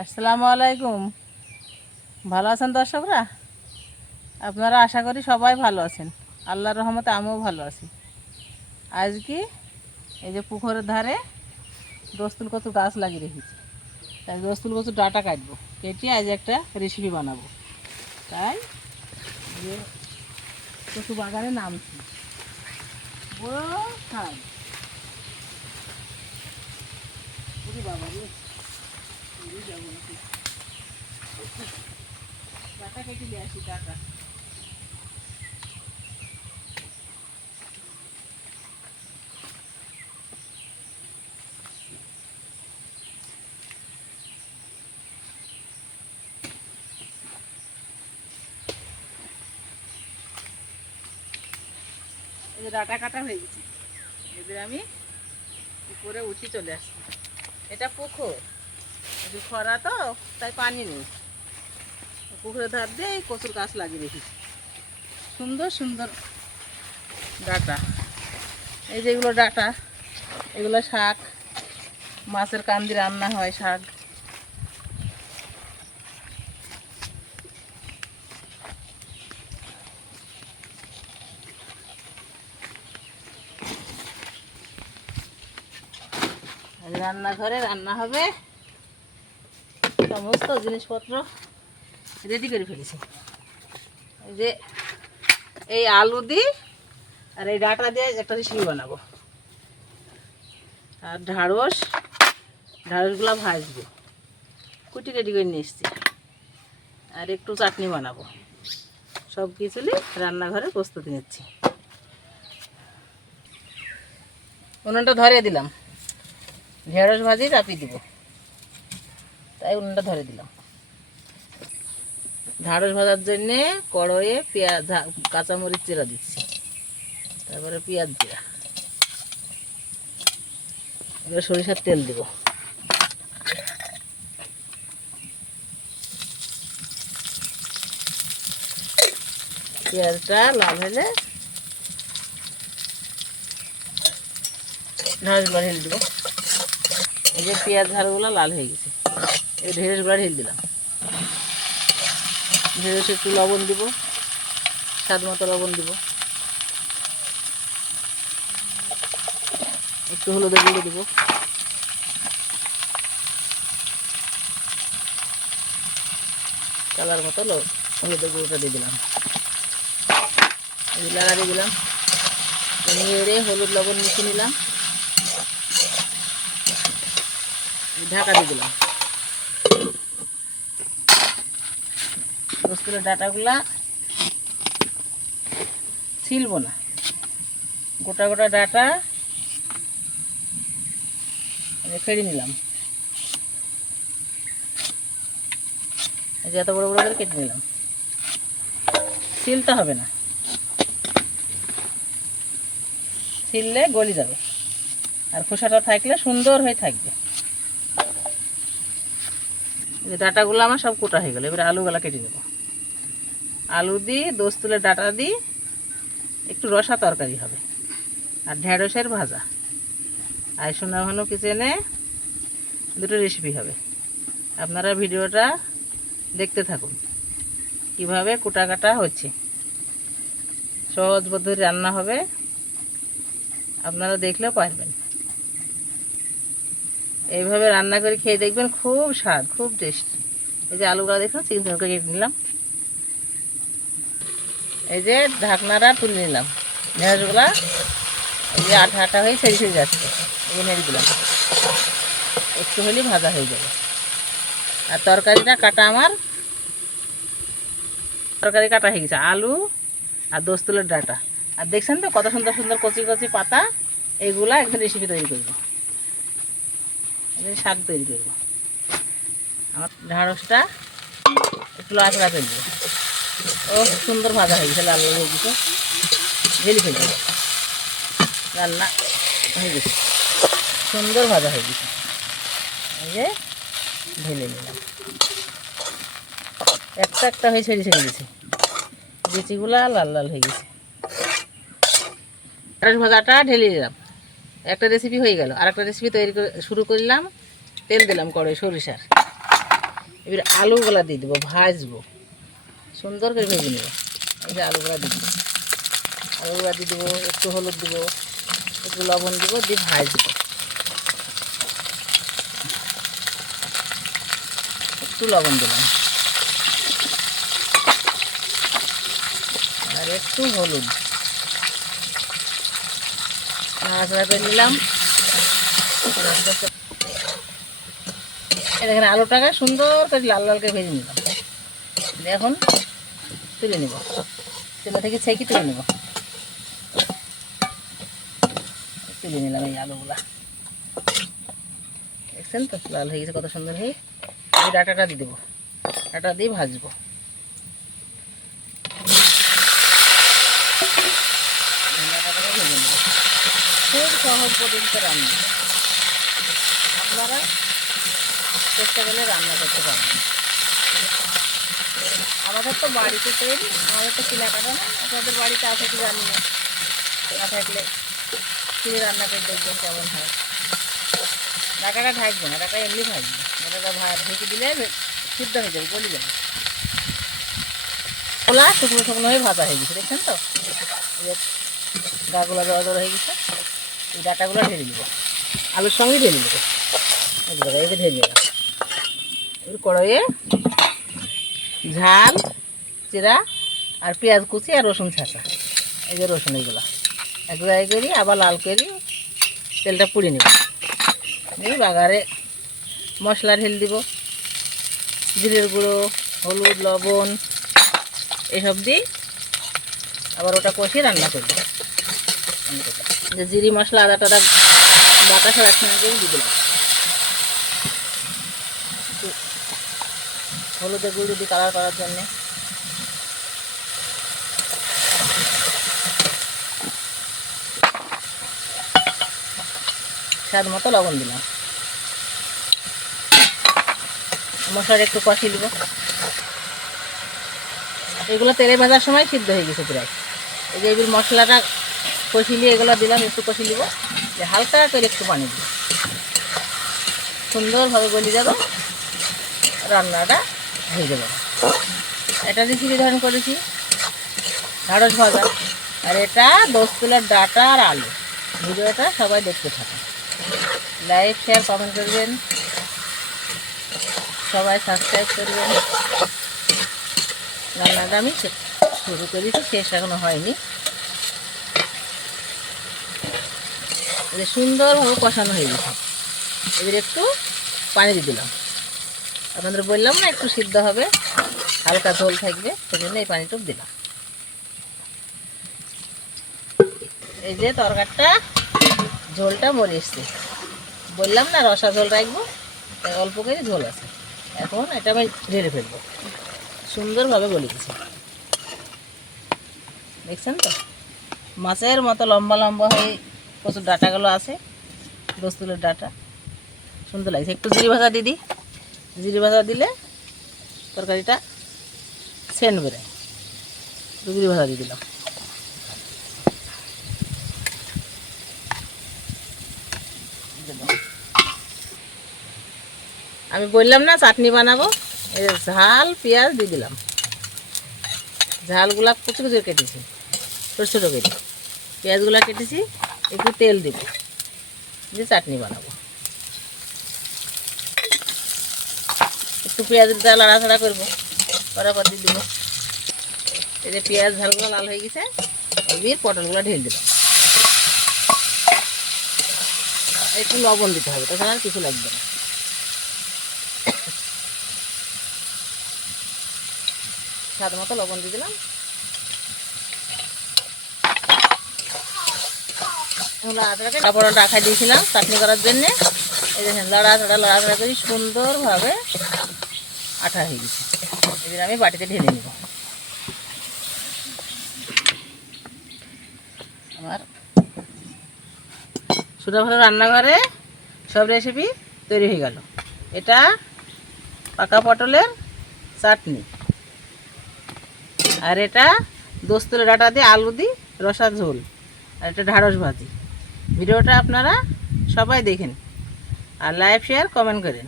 আসসালামু আলাইকুম। ভালো আছেন দর্শকরা? আপনারা আশা করি সবাই ভালো আছেন। আল্লাহর রহমতে আমিও ভালো আছি। আজ কি এই যে পুকুরের ধারে দোস্তুল কচু গাছ লাগিয়ে রেখেছি, তাই দোস্তুল কচু ডাঁটা কাটবো, কেটে আজ একটা রেসিপি বানাবো। তাই যে কচু বাগানে নামছি। বড় খাই বাবা রে, যাবো নাকি? ডাঁটা কেটে দিয়ে আসি। ডাঁটা এই যে ডাঁটা কাটা হয়ে গেছে, এদের আমি পুকুরে উঠি চলে আসছি। এটা পুকুর, একটু খরা তো তাই পানি নেই। পুকুরের ধার দিয়ে এই কচুর গাছ লাগিয়ে রেখেছি, সুন্দর সুন্দর ডাঁটা। এই যেগুলো ডাঁটা, এগুলো শাক, মাছের কান্দি রান্না হয় শাক। রান্নাঘরে রান্না হবে, সমস্ত জিনিসপত্র রেডি করে ফেলেছি। এই যে এই আলু দিই আর এই ডাঁটা দিয়ে একটা রেসিপি বানাবো। আর ঢাড়সগুলো ভাজবো, কুটি রেডি করে নিয়ে এসছি। আর একটু চাটনি বানাবো। সব কিছুই রান্নাঘরে প্রস্তুতি নিচ্ছি। উনুনটা ধরিয়ে দিলাম, ঢেঁড়স ভাজি চাপিয়ে দিব, তাই উনুনটা ধরে দিলাম। ঢেঁড়স ভাজার জন্যে কড়াইয়ে পেঁয়াজ কাঁচামরিচ চিরা দিচ্ছি, তারপরে পেঁয়াজ জিরা, এবার সরিষার তেল দিব। পেঁয়াজটা লাল হলে ঢেঁড়সগুলো ঢেলে দিব। এই যে পেঁয়াজ ঝাড়গুলো লাল হয়ে গেছে, এই ঢেঁড়সগুলো ঢেলে দিলাম। ঢেঁড়সে একটু লবণ দিব, স্বাদ মতো লবণ দিব, একটু হলুদের গুঁড়ো দিব, কালার মতো হলুদের গুঁড়োটা দিয়ে দিলাম। লাগা দিয়ে দিলাম, নেড়ে হলুদ লবণ মিশিয়ে নিলাম, ঢাকা দিয়ে দিলাম। দোস্তুলের ডাঁটাগুলা ছিলবো না, গোটা গোটা ডাঁটা ফেড়ে নিলাম। এই যে এত বড় বড় করে কেটে নিলাম, ছিলতে হবে না, ছিললে গলি যাবে আর খোসাটা থাকলে সুন্দর হয়ে থাকবে। এই ডাঁটাগুলো আমার সব কোটা হয়ে গেল, এবারে আলুগুলা কেটে নেব। আলু দিই, দোস্তুলের ডাঁটা দিই, একটু রসা তরকারি হবে আর ঢেঁড়সের ভাজা। আর সোনা ভানু কিচেনে দুটো রেসিপি হবে। আপনারা ভিডিওটা দেখতে থাকুন কিভাবে কুটা কাটা হচ্ছে। সহজ পদ্ধতি রান্না হবে, আপনারা দেখলেও পারবেন। এইভাবে রান্না করে খেয়ে দেখবেন, খুব স্বাদ, খুব টেস্টি। এই যে আলুগুলো দেখুন চিকন চিকন করে কেটে নিলাম। এই যে ঢাকনাটা তুলে নিলাম, ঢেঁড়সগুলা এই যে আঠা আঠা হয়ে ছেড়ে ছেড়ে যাচ্ছে, এই নেড়ে দিলাম, একটু হলেই ভাজা হয়ে যাবে। আর তরকারিটা কাটা আমার তরকারি কাটা হয়ে গেছে, আলু আর দোস্তুলের ডাঁটা। আর দেখছেন তো কত সুন্দর সুন্দর কচি কচি পাতা, এইগুলা একদম রেসিপি তৈরি করবো, শাক তৈরি করবো। আমার ঢেঁড়সটা একটু লাচড়া ফেলবো। ও সুন্দর ভাজা হয়ে গেছে, লাল লাল হয়ে গেছে, ঢেলে ফেলবো। রান্না হয়ে গেছে, সুন্দর ভাজা হয়ে গেছে। এই যে ঢেলে নিলাম, একটা একটা হয়ে ছেড়ে ছেড়ে গেছে, বিচিগুলা লাল লাল হয়ে গেছে। ঢেঁড়স ভাজাটা ঢেলে দিলাম, একটা রেসিপি হয়ে গেল। আর একটা রেসিপি তৈরি করে শুরু করলাম। তেল দিলাম কড়াই সরিষার, এবার আলুগুলা দিয়ে দেবো, ভাজবো, সুন্দর করে ভেজে নেবো। এই যে আলুগুলা দিয়ে দেবো, আলুগুলা দিয়ে দেবো, একটু হলুদ দেবো, একটু লবণ দেবো, দিয়ে ভাজবো। একটু লবণ দিলাম আর একটু হলুদ, নাড়াচাড়া করে নিলাম। এখানে আলুটাকে সুন্দর করে লাল লাল করে ভেজে নিলাম। এখন তুলে নেব, তেলে থেকে ছেঁকে তুলে নেব। তুলে নিলাম এই আলুগুলা, দেখছেন তো লাল হয়ে গেছে কত সুন্দর হয়ে। এই ডাটাটা দিয়ে দেবো, ডাটা দিয়ে ভাজবো। ডাটাটাকে ভেজে নেব, খুব সহজ পদ্ধতিতে রান্না, আপনারা চেষ্টা করলে রান্না করতে পারবেন। আমাদের তো বাড়িতে তৈরি, আমাদের তো কিনা কাটা না। আপনাদের বাড়িতে আছে কি জানি না, না থাকলে কিনে রান্না করে দেখবেন কেমন হয়। ডাটাটা ঢাকবে না, ডাটা এমনি ভাজবে। ডাটাটা ঢেকে দিলে সিদ্ধ হয়ে যাবে, গলে যাবে। ওলা শুকনো শুকনো হয়ে ভাজা হয়ে গেছে, দেখছেন তো গাগুলো জড়া জড়া হয়ে গেছে। এই ডাটাগুলো ঢেলে দেবো, আলুর সঙ্গে ঢেলে দেবো। এবার ঢেলে দেবো। এবার কড়াইয়ে ঝাল জিরা আর পেঁয়াজ কুচি আর রসুন ছাঁচা, এই যে রসুন এইগুলো এক জায়গায় করি, আবার লাল করি তেলটা পুড়ে নেব। এই বাগারে মশলা ঢেলে দিব, জিরের গুঁড়ো, হলুদ, লবণ এইসব দিই। আবার ওটা কষিয়ে রান্না করব। যে জিরি মশলা আদা টাদা বাতাসা একসঙ্গে করে দিয়ে দিলাম। হলুদের গুঁড়ো দিয়ে কালার করার জন্যে। স্বাদ মতো লবণ দিলাম। মশলাটা একটু কষিয়ে দিব। এগুলো তেলে ভাজার সময় সিদ্ধ হয়ে গেছে প্রায়। এই যে এবার মশলাটা কষিয়ে এগুলো দিলাম, একটু কষিয়ে দিব, যে হালকা করে একটু পানি দিব, সুন্দরভাবে গলে যাবে, রান্নাটা হয়ে যাবে। এটা রেসিপি ধারণ করেছি ঢ্যাঁড়স ভাজা, আর এটা দোস্তুলার ডাটা আর আলু। ভিডিওটা সবাই দেখতে থাকেন, লাইক শেয়ার কমেন্ট করবেন, সবাই সাবস্ক্রাইব করবেন। রান্নাটা আমি শুরু করেছি, শেষ এখনো হয়নি। সুন্দরভাবে কষানো হয়ে গেছে। এবার একটু পানি দিয়ে দিলাম। আপনাদের বললাম না একটু সিদ্ধ হবে, হালকা ঝোল থাকবে, সেজন্য এই পানিটুকু দিলাম। এই যে তরকারিটা ঝোলটা মরে এসছে, বললাম না রসা ঝোল রাখবো, তাই অল্প করে ঝোল আছে। এখন এটা আমি ঢেলে ফেলবো। সুন্দরভাবে গলে গেছে, দেখছেন তো মাছের মতো লম্বা লম্বা হয়ে প্রচুর ডাটাগুলো আছে, দোস্তুলের ডাটা সুন্দর লাগছে। একটু জিরে ভাজা দিয়ে দিই, জিরে ভাজা দিলে তরকারিটা সেন্ট বেরোয়। জিরে ভাজা দিয়ে দিলাম। আমি বললাম না চাটনি বানাবো, এই ঝাল পেঁয়াজ দিয়ে দিলাম। ঝালগুলা কুচি কুচি কেটেছি, ছোটো ছোটো কেটে, পেঁয়াজগুলা কেটেছি, একটু তেল দিব, দিয়ে চাটনি বানাবো। একটু পেঁয়াজের ডাল নাড়াচাড়া করবো, করার পর দিয়ে দিব। এই যে পেঁয়াজ ঝালগুলো লাল হয়ে গেছে, এবার পটলগুলো ঢেলে দিলাম। একটু লবণ দিতে হবে, তাছাড়া আর কিছু লাগবে না। স্বাদ মতো লবণ দিয়ে দিলাম। পটলটা রাখা দিয়েছিলাম চাটনি করার জন্যে। এই দেখেন লড়াচড়া করি সুন্দরভাবে আঠা হয়ে গেছে। এবার আমি বাটিতে ঢেলে নেব। আমার সুধা ভালো রান্নাঘরে সব রেসিপি তৈরি হয়ে গেল। এটা পাকা পটলের চাটনি, আর এটা দোস্তুলের ডাটা দিয়ে আলু দিয়ে রসা ঝোল, আর এটা ঢ্যাঁড়স ভাজি। ভিডিওটা আপনারা সবাই দেখেন আর লাইক শেয়ার কমেন্ট করেন।